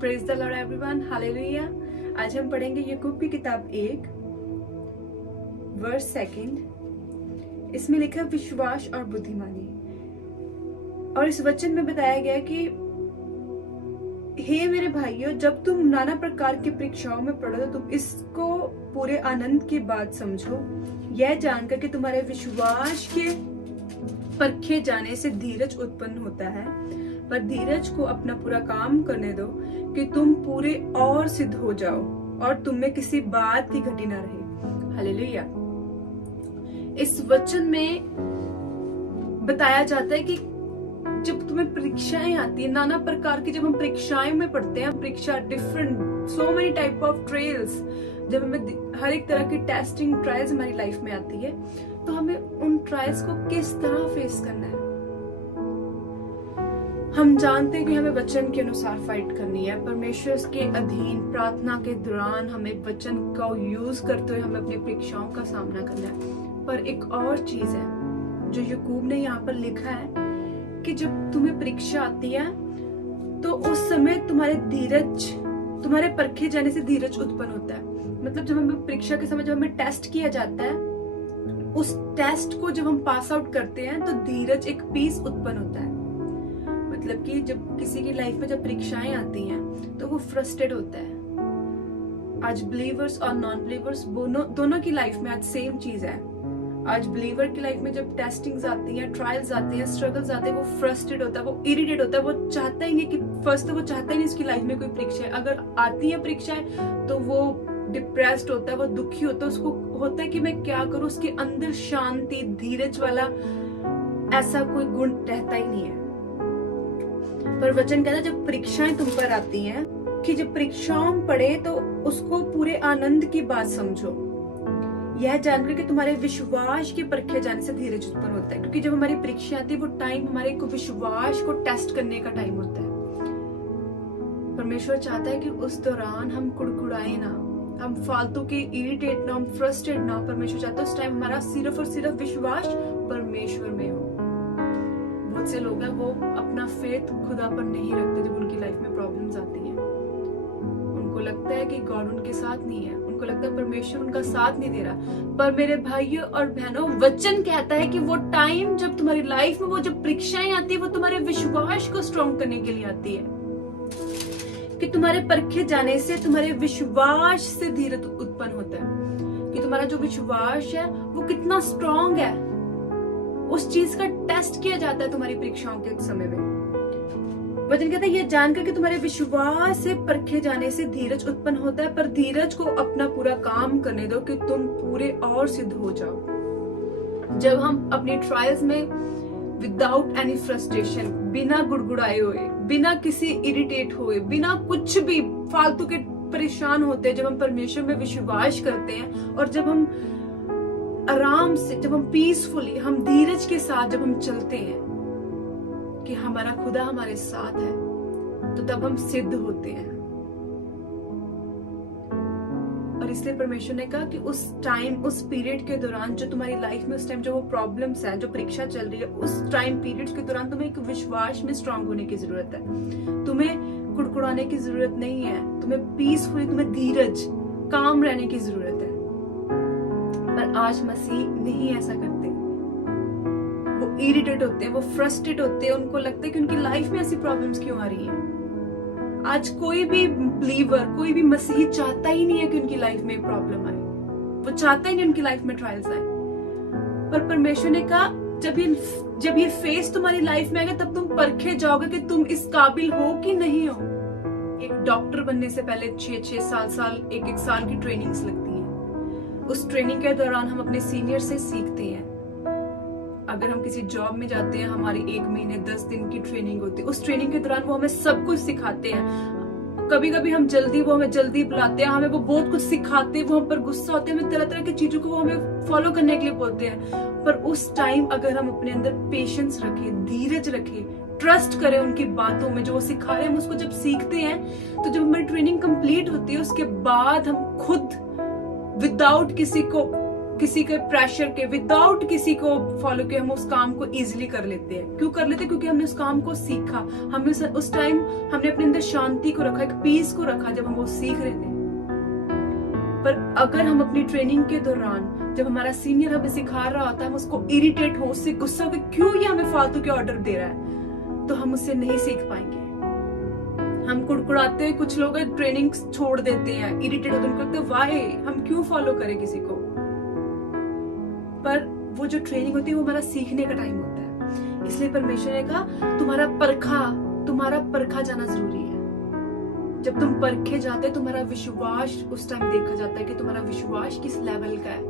Praise the Lord everyone, hallelujah. आज हम पढ़ेंगे याकूब की किताब 1 वर्स 2। इसमें लिखा विश्वास और बुद्धिमानी। और इस वचन में बताया गया कि हे मेरे भाइयों, जब तुम नाना प्रकार की परीक्षाओं में पड़ो तो तुम इसको पूरे आनंद की बात समझो, यह जानकर कि तुम्हारे विश्वास के परखे जाने से धीरज उत्पन्न होता है। पर धीरज को अपना पूरा काम करने दो कि तुम पूरे और सिद्ध हो जाओ और तुम में किसी बात की घटी ना रहे। हालेलुया। इस वचन में बताया जाता है कि जब तुम्हें परीक्षाएं आती है, नाना प्रकार की, जब हम परीक्षाएं में पढ़ते हैं, परीक्षा different, so many type of trials, जब हमें हर एक तरह की टेस्टिंग ट्रायल्स हमारी लाइफ में आती है, तो हमें उन ट्रायल्स को किस तरह फेस करना है। हम जानते हैं कि हमें वचन के अनुसार फाइट करनी है, परमेश्वर के अधीन प्रार्थना के दौरान हमें वचन का यूज करते हुए हमें अपनी परीक्षाओं का सामना करना है। पर एक और चीज है जो याकूब ने यहाँ पर लिखा है कि जब तुम्हें परीक्षा आती है तो उस समय तुम्हारे परखे जाने से धीरज उत्पन्न होता है। मतलब जब हमें परीक्षा के समय जब हमें टेस्ट किया जाता है, उस टेस्ट को जब हम पास आउट करते हैं तो धीरज, एक पीस उत्पन्न होता है। मतलब कि जब किसी की लाइफ में जब परीक्षाएं आती हैं तो वो फ्रस्ट्रेट होता है। आज बिलीवर्स और नॉन बिलीवर्स दोनों की लाइफ में आज सेम चीज है। आज बिलीवर की लाइफ में जब टेस्टिंग्स आती हैं, ट्रायल्स आती हैं, स्ट्रगल्स आते हैं, वो फ्रस्ट्रेट होता है, वो इरिटेट होता है, वो चाहता ही नहीं कि फर्स्ट तो वो चाहता ही नहीं उसकी लाइफ में कोई परीक्षा है। अगर आती है परीक्षाएं तो वो डिप्रेस्ड होता है, वो दुखी होता है, उसको होता है कि मैं क्या करूं। उसके अंदर शांति, धीरज वाला ऐसा कोई गुण रहता ही नहीं है। पर वचन कहता है जब परीक्षाएं तुम पर आती हैं कि जब परीक्षाओं में पड़े तो उसको पूरे आनंद की बात समझो, यह जानकर कि तुम्हारे विश्वास के परखे जाने से धीरज उत्पन्न होता है। क्योंकि जब हमारी परीक्षा आती है वो टाइम हमारे को विश्वास को टेस्ट करने का टाइम होता है। परमेश्वर चाहता है कि उस दौरान हम कुड़कुड़ाए ना, हम फालतू के इरिटेट ना, हम फ्रस्ट्रेट ना। परमेश्वर चाहता है उस टाइम हमारा सिर्फ और सिर्फ विश्वास परमेश्वर में हो। बहुत से लोग हैं वो अपना फेथ खुदा पर नहीं रखते जब उनकी लाइफ में प्रॉब्लम्स आती हैं। उनको लगता है कि गॉड उनके साथ नहीं है, उनको लगता है परमेश्वर उनका साथ नहीं दे रहा। पर मेरे भाइयों और बहनों, वचन कहता है कि वो टाइम जब तुम्हारी लाइफ में वो जब परीक्षाएं आती है वो तुम्हारे विश्वास को स्ट्रॉन्ग करने के लिए आती है, कि तुम्हारे परखे जाने से तुम्हारे विश्वास से धीरज उत्पन्न होता है, कि तुम्हारा जो विश्वास है वो कितना स्ट्रॉन्ग है। उस चीज का टेस्ट किया जाता है तुम्हारी परीक्षाओं के समय में। वचन कहता है यह जानकर कि तुम्हारे विश्वास से परखे जाने से धीरज उत्पन्न होता है, पर धीरज को अपना पूरा काम करने दो कि तुम पूरे और सिद्ध हो जाओ। जब हम अपनी ट्रायल्स में विदाउट एनी फ्रस्ट्रेशन, बिना गुड़गुड़ाए हुए, बिना किसी इरिटेट हुए, बिना कुछ भी फालतू के परेशान होते हैं, जब हम परमेश्वर में विश्वास करते हैं और जब हम आराम से, जब हम पीसफुली, हम धीरज के साथ जब हम चलते हैं कि हमारा खुदा हमारे साथ है, तो तब हम सिद्ध होते हैं। और इसलिए परमेश्वर ने कहा कि उस टाइम, उस पीरियड के दौरान जो तुम्हारी लाइफ में उस टाइम जो वो प्रॉब्लम्स है, जो परीक्षा चल रही है, उस टाइम पीरियड के दौरान तुम्हें एक विश्वास में स्ट्रांग होने की जरूरत है। तुम्हें कुड़कुड़ाने की जरूरत नहीं है, तुम्हें पीसफुली, तुम्हें धीरज, काम रहने की जरूरत है। पर आज मसीह नहीं ऐसा करते। वो इरिटेट होते हैं, वो फ्रस्ट्रेट होते हैं, उनको लगता है कि उनकी लाइफ में ऐसी प्रॉब्लम्स क्यों आ रही हैं। आज कोई भी बिलीवर, कोई भी मसीही चाहता ही नहीं है कि उनकी लाइफ में प्रॉब्लम आए, वो चाहता ही नहीं उनकी लाइफ में ट्रायल्स आए। पर परमेश्वर ने कहा जब ये फेस तुम्हारी लाइफ में आएगा तब तुम परखे जाओगे कि तुम इस काबिल हो कि नहीं हो। एक डॉक्टर बनने से पहले 6-6 साल, 1-1 साल की ट्रेनिंग्स लगती है। उस ट्रेनिंग के दौरान हम अपने सीनियर से सीखते हैं। अगर हम किसी जॉब में जाते हैं, हमारी 1 महीने 10 दिन की ट्रेनिंग होती है। उस ट्रेनिंग के दौरान वो हमें सब कुछ सिखाते हैं। कभी कभी वो हमें जल्दी बुलाते हैं, हमें वो बहुत कुछ सिखाते हैं, वो हम पर गुस्सा होते हैं, हमें तरह तरह की चीजों को वो हमें फॉलो करने के लिए बोलते हैं। पर उस टाइम अगर हम अपने अंदर पेशेंस रखें, धीरज रखें, ट्रस्ट करें उनकी बातों में, जो वो सिखा रहे हैं हम उसको जब सीखते हैं, तो जब हमारी ट्रेनिंग कंप्लीट होती है उसके बाद हम खुद विदाउट किसी को किसी के प्रेशर के, विदाउट किसी को फॉलो किए हम उस काम को इजीली कर लेते हैं। क्यों कर लेते हैं? क्योंकि हमने उस काम को सीखा, हमने उस टाइम हमने अपने अंदर शांति को रखा, एक पीस को रखा जब हम वो सीख रहे थे। पर अगर हम अपनी ट्रेनिंग के दौरान जब हमारा सीनियर हमें सिखा रहा होता है, हम उसको इरिटेट हो, उससे गुस्सा हो कि क्यों ये हमें फालतू के ऑर्डर दे रहा है, तो हम उससे नहीं सीख पाएंगे। हम कुड़कुड़ाते हैं, कुछ लोग ट्रेनिंग छोड़ देते हैं, इरिटेट होते हैं, करते हैं वाई, हम क्यों फॉलो करें किसी को। पर वो जो ट्रेनिंग होती है वो हमारा सीखने का टाइम होता है। इसलिए परमेश्वर ने कहा तुम्हारा परखा जाना जरूरी है। जब तुम परखे जाते हो तुम्हारा विश्वास उस टाइम देखा जाता है कि तुम्हारा विश्वास किस लेवल का है।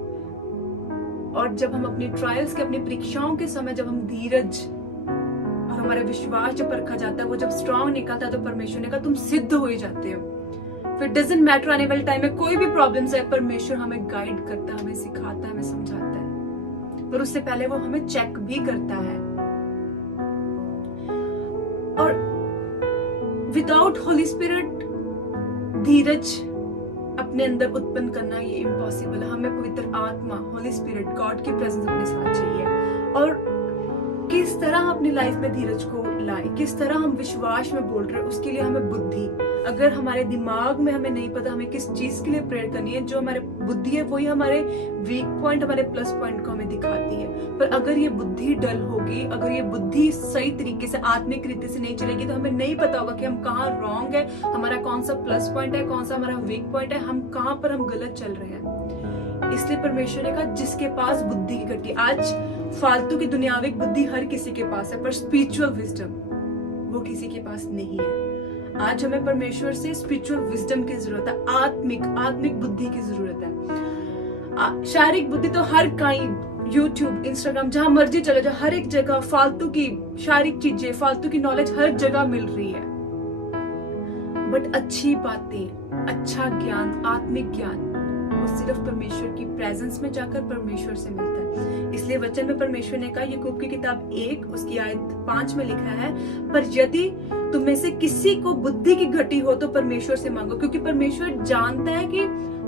और जब हम अपनी ट्रायल्स के, अपनी परीक्षाओं के समय जब हम धीरज और हमारा विश्वास जब परखा जाता है, वो जब स्ट्रांग निकलता है, तो परमेश्वर ने कहा तुम सिद्ध हो जाते हो। फिर डजंट मैटर आने वाले टाइम में कोई भी प्रॉब्लम्स है, परमेश्वर हमें गाइड करता है, हमें सिखाता है, हमें समझाता है। पर उससे पहले वो हमें चेक भी करता है। और विदाउट होली स्पिरिट धीरज अपने अंदर उत्पन्न करना ये इम्पॉसिबल है। हमें पवित्र आत्मा, होली स्पिरिट, गॉड की प्रेजेंस अपने साथ चाहिए। और किस तरह हम अपनी लाइफ में धीरज को लाए, किस तरह हम विश्वास में बोल रहे हैं, उसके लिए हमें बुद्धि, अगर हमारे दिमाग में हमें नहीं पता हमें किस चीज के लिए प्रेयर करनी है, जो हमारे बुद्धि है वही हमारे वीक पॉइंट, हमारे प्लस पॉइंट को हमें दिखाती है। पर अगर ये बुद्धि डल होगी, अगर ये बुद्धि सही तरीके से आत्मिक रीति से नहीं चलेगी, तो हमें नहीं पता होगा कि हम कहाँ रॉन्ग है, हमारा कौन सा प्लस पॉइंट है, कौन सा हमारा वीक पॉइंट है, हम कहाँ पर हम गलत चल रहे हैं। इसलिए परमेश्वर ने कहा जिसके पास बुद्धि की गति, आज फालतू की दुनियाविक बुद्धि हर किसी के पास है, पर स्पिरिचुअल विजडम वो किसी के पास नहीं है। आज हमें परमेश्वर से स्पिरिचुअल विजडम की जरूरत है, आत्मिक बुद्धि की जरूरत है। शारीरिक बुद्धि तो हर कहीं, यूट्यूब, इंस्टाग्राम, जहां मर्जी चले जाओ, हर एक जगह फालतू की शारीरिक चीजें, फालतू की नॉलेज हर जगह मिल रही है। बट अच्छी बातें, अच्छा ज्ञान, आत्मिक ज्ञान वो सिर्फ परमेश्वर की प्रेजेंस में जाकर परमेश्वर से मिलता है। इसलिए वचन में परमेश्वर ने कहा, याकूब की किताब 1 उसकी आयत 5 में लिखा है, पर यदि तुम में से किसी को बुद्धि की घटी हो तो परमेश्वर से मांगो। क्योंकि परमेश्वर जानता है कि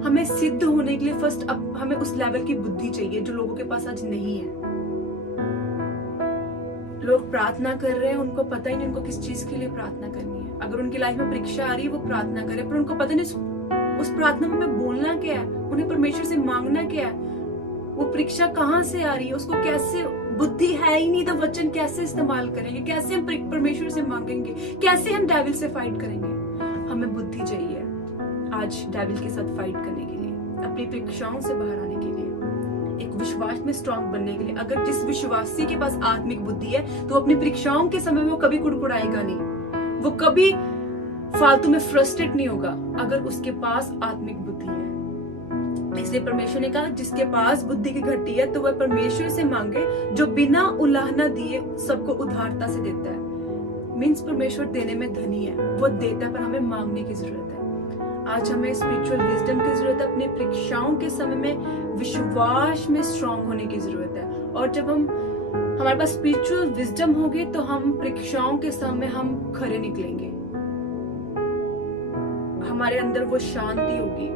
हमें सिद्ध होने के लिए फर्स्ट अब हमें उस लेवल की बुद्धि चाहिए जो लोगों के पास आज नहीं है। लोग प्रार्थना कर रहे हैं, उनको पता ही नहीं उनको किस चीज के लिए प्रार्थना करनी है। अगर उनकी लाइफ में परीक्षा आ रही है वो प्रार्थना करे, पर उनको पता नहीं उस प्रार्थना में बोलना क्या है, उन्हें परमेश्वर से मांगना क्या है, वो परीक्षा कहाँ से आ रही है, उसको कैसे, बुद्धि है ही नहीं तो वचन कैसे इस्तेमाल करेंगे, कैसे हम परमेश्वर से मांगेंगे, कैसे हम डेविल से फाइट करेंगे। हमें बुद्धि चाहिए आज डेविल के साथ फाइट करने के लिए, अपनी परीक्षाओं से बाहर आने के लिए, एक विश्वास में स्ट्रांग बनने के लिए। अगर जिस विश्वासी के पास आत्मिक बुद्धि है तो अपनी परीक्षाओं के समय में वो कभी कुड़कुड़ाएगा नहीं, वो कभी फालतू में फ्रस्ट्रेट नहीं होगा, अगर उसके पास आत्मिक बुद्धि है। इसलिए परमेश्वर ने कहा जिसके पास बुद्धि की घटी है तो वह परमेश्वर से मांगे, जो बिना उलाहना दिए सबको उदारता से देता है। मीन्स परमेश्वर देने में धनी है, वो देता है, पर हमें मांगने की जरूरत है। आज हमें स्पिरिचुअल विजडम की जरूरत है, अपनी परीक्षाओं के समय में विश्वास में स्ट्रांग होने की जरूरत है। और जब हमारे पास स्पिरिचुअल विजडम होगी तो हम परीक्षाओं के समय हम खरे निकलेंगे, हमारे अंदर वो शांति होगी,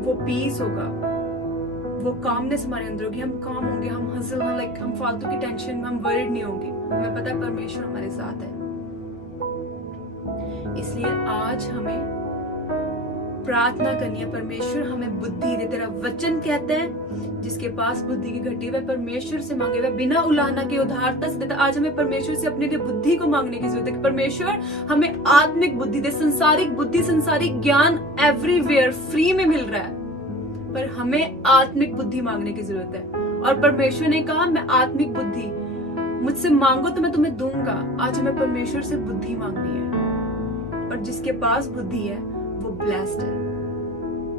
वो पीस होगा, वो कामनेस हमारे अंदर होगी, हम काम होंगे, हम हसल, हम फालतू की टेंशन में हम वरीड नहीं होंगे, हमें पता है परमेश्वर हमारे साथ है। इसलिए आज हमें प्रार्थना करनी है, परमेश्वर हमें बुद्धि दे। तेरा वचन कहते हैं जिसके पास बुद्धि की घटी वह परमेश्वर से मांगे, वह बिना उलाहना के उदारता से देता। आज हमें परमेश्वर से अपने लिए बुद्धि को मांगने की जरूरत है कि परमेश्वर हमें आत्मिक बुद्धि दे। संसारिक बुद्धि, संसारिक ज्ञान एवरीवेयर फ्री में मिल रहा है, पर हमें आत्मिक बुद्धि मांगने की जरूरत है। और परमेश्वर ने कहा मैं आत्मिक बुद्धि, मुझसे मांगो तो मैं तुम्हें दूंगा। आज हमें परमेश्वर से बुद्धि मांगनी है, और जिसके पास बुद्धि है वो ब्लेस्ड है।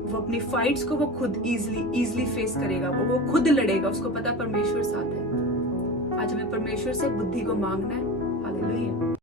वो अपनी फाइट्स को वो खुद इजीली फेस करेगा, वो खुद लड़ेगा, उसको पता परमेश्वर साथ है। आज हमें परमेश्वर से बुद्धि को मांगना है। हालेलुया।